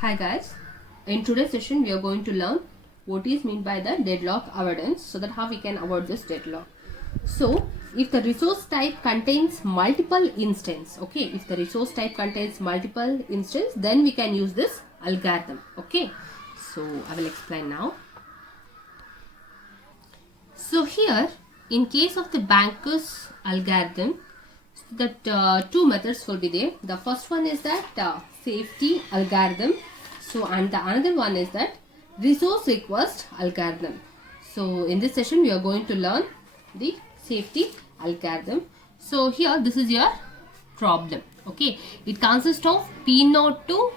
Hi guys, in today's session we are going to learn what is meant by the deadlock avoidance, so that how we can avoid this deadlock. So if the resource type contains multiple instance, okay, if the resource type contains multiple instance, then we can use this algorithm. Okay, so I will explain now. So here in case of the Banker's algorithm, that two methods will be there. The first one is that safety algorithm. So and the another one is that resource request algorithm. So in this session we are going to learn the safety algorithm. So here this is your problem. Okay, it consists of P0 to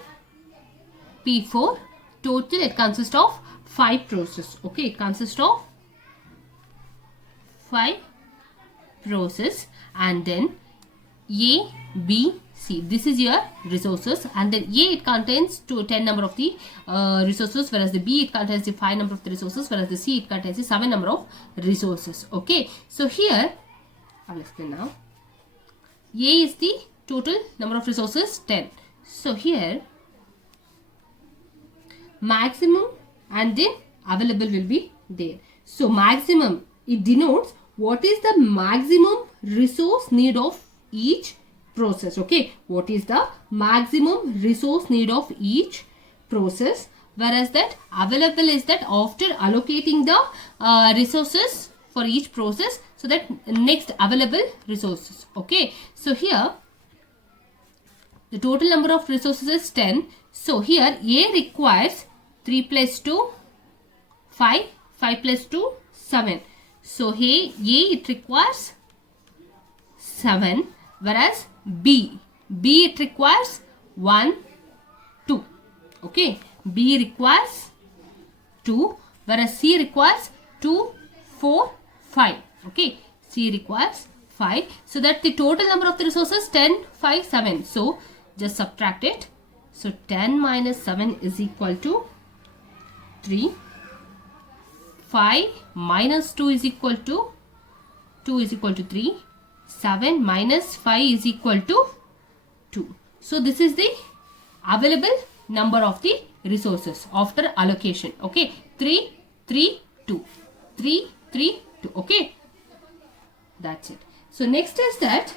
P4. Total it consists of 5 processes. Okay, it consists of 5 processes, and then A, B, C. This is your resources, and then A it contains 10 number of the resources, whereas the B it contains the 5 number of the resources, whereas the C it contains the 7 number of resources. Okay, so here I will explain now. A is the total number of resources 10. So here maximum and then available will be there. So maximum, it denotes what is the maximum resource need of each process. Okay, what is the maximum resource need of each process, whereas that available is that after allocating the resources for each process, so that next available resources. Okay, so here the total number of resources is 10. So here A requires 3 plus 2 5, 5 plus 2 7. So here A it requires 7, whereas B it requires 1 2. Okay, B requires 2, whereas C requires 2 4 5. Okay, C requires 5. So that the total number of the resources 10 5 7. So just subtract it. So 10 minus 7 is equal to 3. 5 minus 2 is equal to 3. 7 minus 5 is equal to 2. So this is the available number of the resources after allocation. Okay, 3 3 2 3 3 2. Okay, that's it. So next is that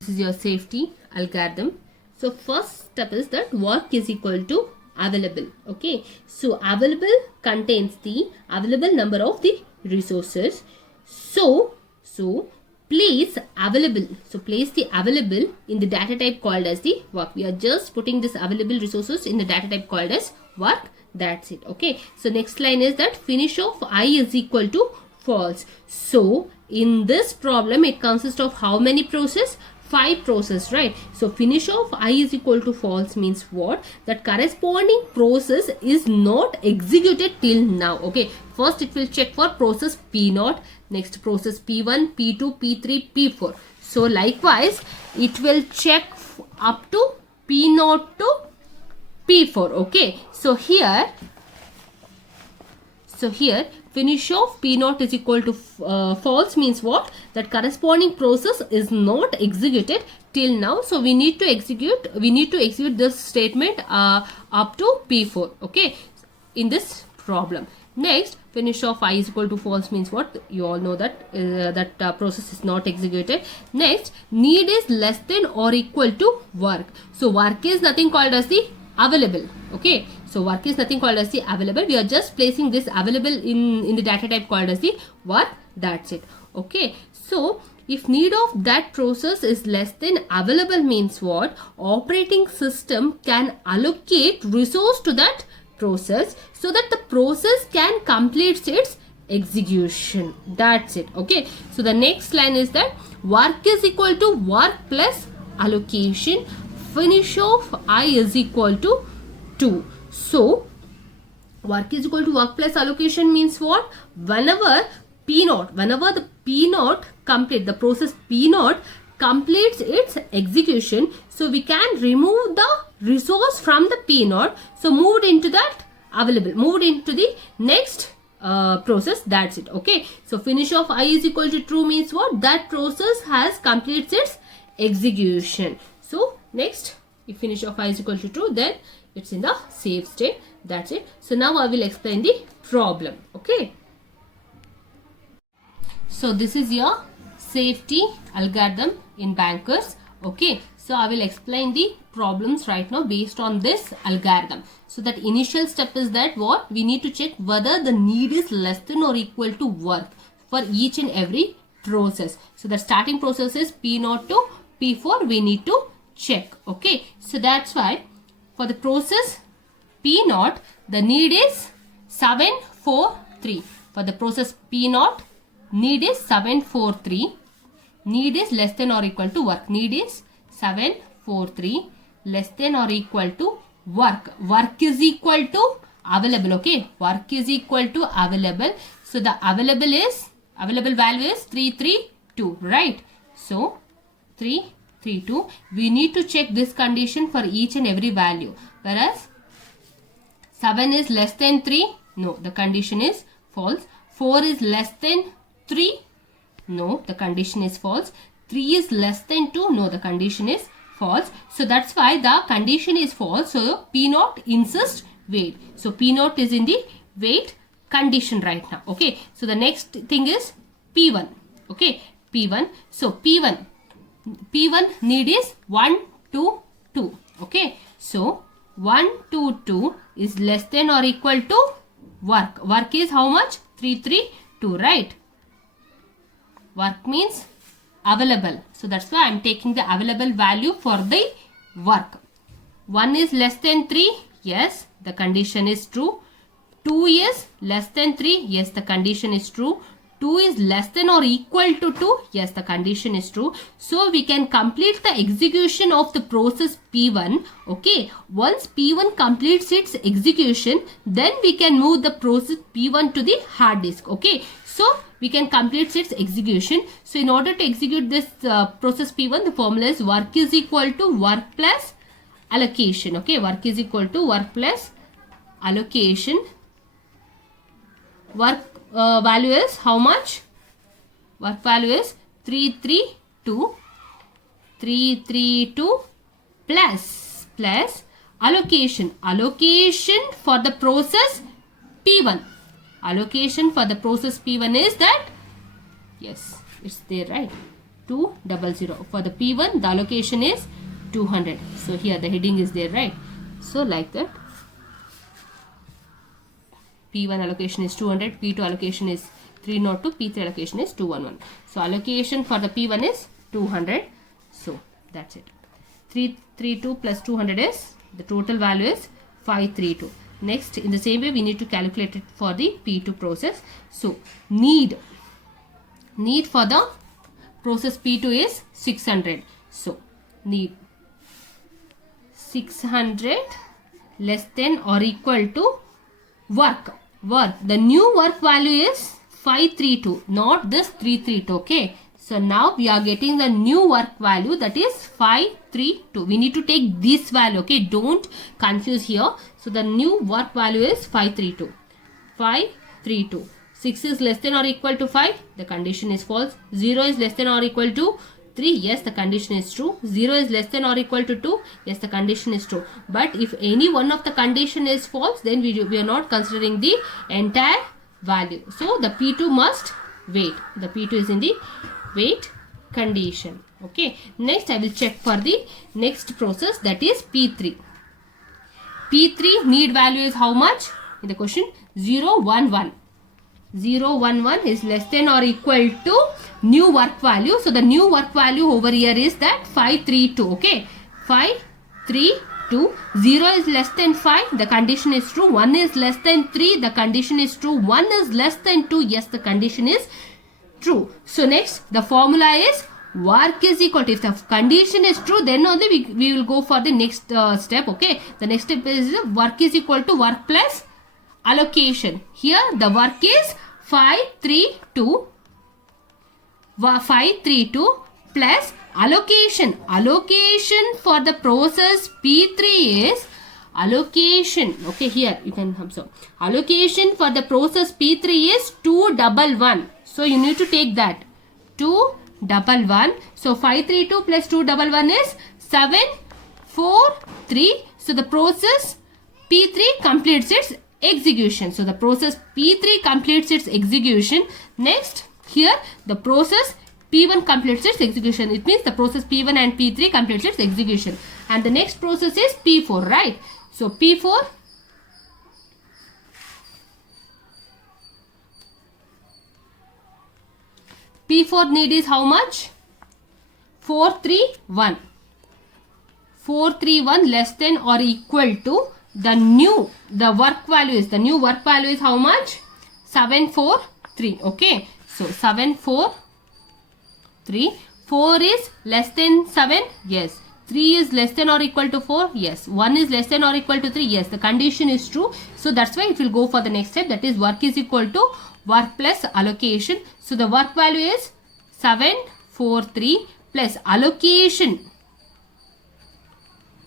this is your safety algorithm. So first step is that work is equal to available. Okay, so available contains the available number of the resources. So place available. So place the available in the data type called as the work. We are just putting this available resources in the data type called as work. That's it. Okay, so next line is that finish of I is equal to false. So in this problem it consists of how many process? 5 process, right? So finish of I is equal to false means what? That corresponding process is not executed till now. Okay, first it will check for process P0, next process P1, P2, P3, P4. So likewise it will check up to P0 to P4. Okay, so here finish of P0 is equal to false means what? That corresponding process is not executed till now. So we need to execute this statement up to P4. Okay, in this problem. Next, finish of I is equal to false means what? You all know that process is not executed. Next, need is less than or equal to work. So work is nothing called as the available. Okay, so work is nothing called as the available. We are just placing this available in the data type called as the work. That's it. Okay, so if need of that process is less than available means what? Operating system can allocate resource to that process so that the process can complete its execution. That's it. Okay, so the next line is that work is equal to work plus allocation. Finish of I is equal to 2. So work is equal to work plus allocation means what? Whenever the P0 complete, the process P0 completes its execution, so we can remove the resource from the P0. So moved into that available, moved into the next process. That's it. Okay, so finish of I is equal to true means what? That process has completed its execution. So next If finish of I is equal to true, then it's in the safe state. That's it. So now I will explain the problem. Okay. So this is your safety algorithm in bankers. Okay. So I will explain the problems right now based on this algorithm. So that initial step is that what we need to check whether the need is less than or equal to work for each and every process. So the starting process is P0 to P4 we need to check. Okay. So that's why for the process P0 the need is 743. For the process P0 need is 743. Need is less than or equal to work. Need is 743 less than or equal to work. Work is equal to available. Okay. Work is equal to available. So the available value is 332. Right. So 332. We need to check this condition for each and every value. Whereas 7 is less than 3. No. The condition is false. 4 is less than 3. No, the condition is false. 3 is less than 2. No, the condition is false. So that's why the condition is false. So P0 insists wait. So P0 is in the wait condition right now. Okay. So the next thing is P1. Okay. P1. So P1 need is 1, 2, 2. Okay. So 1, 2, 2 is less than or equal to work. Work is how much? 3, 3, 2. Right. Work means available. So that's why I am taking the available value for the work. 1 is less than 3. Yes, the condition is true. 2 is less than 3. Yes, the condition is true. 2 is less than or equal to 2. Yes, the condition is true. So we can complete the execution of the process P1. Okay. Once P1 completes its execution, then we can move the process P1 to the hard disk. Okay. So we can complete its execution. So in order to execute this process P1, the formula is work is equal to work plus allocation. Okay. Work is equal to work plus allocation. Work value is how much? Work value is 332. 332 plus allocation. Allocation for the process P1. Allocation for the process P1 is that, yes, it's there, right? 200. For the P1, the allocation is 200. So here the heading is there, right? So like that. P1 allocation is 200, P2 allocation is 302, P3 allocation is 211. So allocation for the P1 is 200. So that's it. 332 plus 200 is, the total value is 532. Next, in the same way, we need to calculate it for the P2 process. So need for the process P2 is 600. So need 600 less than or equal to work. The new work value is 532, not this 332. Okay. So now we are getting the new work value, that is 532. We need to take this value. Okay. Don't confuse here. So the new work value is 532. 532. 6 is less than or equal to 5. The condition is false. 0 is less than or equal to 3. Yes, the condition is true. 0 is less than or equal to 2. Yes, the condition is true. But if any one of the condition is false, then we are not considering the entire value. So the P2 must wait. The P2 is in the wait condition. Okay. Next, I will check for the next process, that is P3. P3 need value is how much? In the question, 011. 011 is less than or equal to new work value. So the new work value over here is that 532. Okay. 532. 0 is less than 5. The condition is true. 1 is less than 3. The condition is true. 1 is less than 2. Yes, the condition is true. So next, the formula is work is equal to, if the condition is true, then only we will go for the next step. Okay. The next step is work is equal to work plus allocation. Here the work is 532. 532 plus allocation. Allocation for the process P3 is allocation. Okay, here you can observe. Allocation for the process P3 is 211. So you need to take that. 211. So 532 plus 211 is 4, 3. So the process P3 completes its execution. So the process P3 completes its execution. Next, here the process P1 completes its execution. It means the process P1 and P3 completes its execution. And the next process is P4, right? So P4, P4 need is how much? 431. 431 less than or equal to the new work value is how much? 743. Okay, so 743. 4 is less than 7, yes. 3 is less than or equal to 4, yes. 1 is less than or equal to 3, yes. The condition is true, so that's why it will go for the next step, that is work is equal to work plus allocation. So the work value is 743 plus allocation.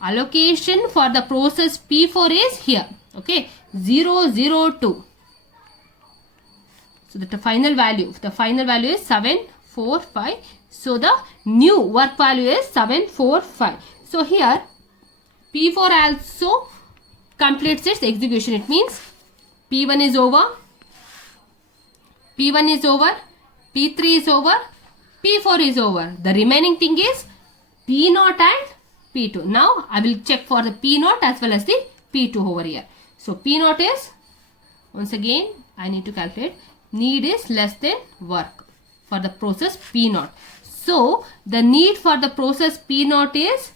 Allocation for the process P4 is here, okay, 002. So the final value is 745. So the new work value is 745. So here P4 also completes its execution. It means P1 is over, P1 is over, P3 is over, P4 is over. The remaining thing is P0 and P2. Now I will check for the P0 as well as the P2 over here. So P0 is, once again I need to calculate, need is less than work for the process P0. So the need for the process P0 is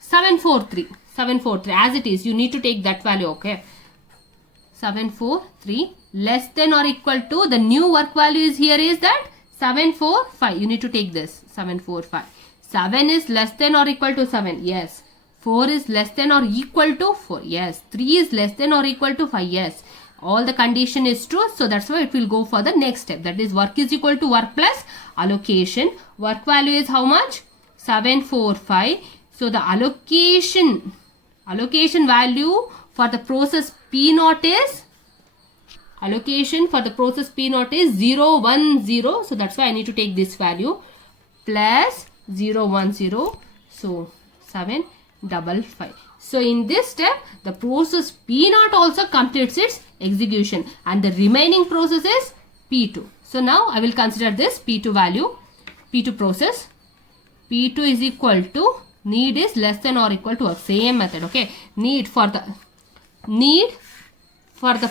743. 743 as it is. You need to take that value, okay. 743 less than or equal to the new work value is here is that 745. You need to take this 745. 7 is less than or equal to 7. Yes. 4 is less than or equal to 4. Yes. 3 is less than or equal to 5. Yes. All the condition is true. So that's why it will go for the next step. That is work is equal to work plus allocation. Work value is how much? 745. So the allocation value for the process P0 is, allocation for the process P0 is 010. So that's why I need to take this value plus 010. So 755. So in this step, the process P0 also completes its execution and the remaining process is P2. So now I will consider this P2 value, P2 process. P2 is equal to, need is less than or equal to, same method, okay. Need for the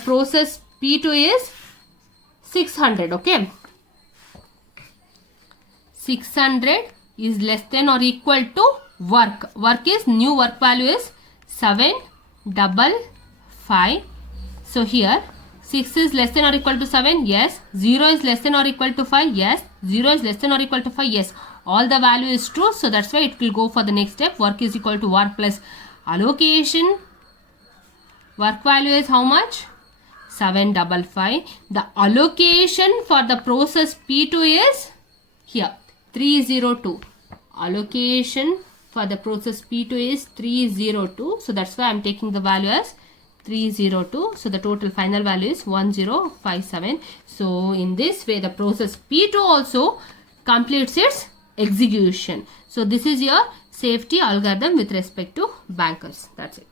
process P2 is 600, okay. 600 is less than or equal to work. Work is, new work value is 755. So here 6 is less than or equal to 7, yes. 0 is less than or equal to 5, yes. 0 is less than or equal to 5, yes. All the value is true, so that's why it will go for the next step. Work is equal to work plus allocation. Work value is how much? 755. The allocation for the process P2 is here 302. Allocation for the process P2 is 302. So that's why I am taking the value as 302. So the total final value is 1057. So in this way the process P2 also completes its execution. So this is your safety algorithm with respect to bankers. That's it.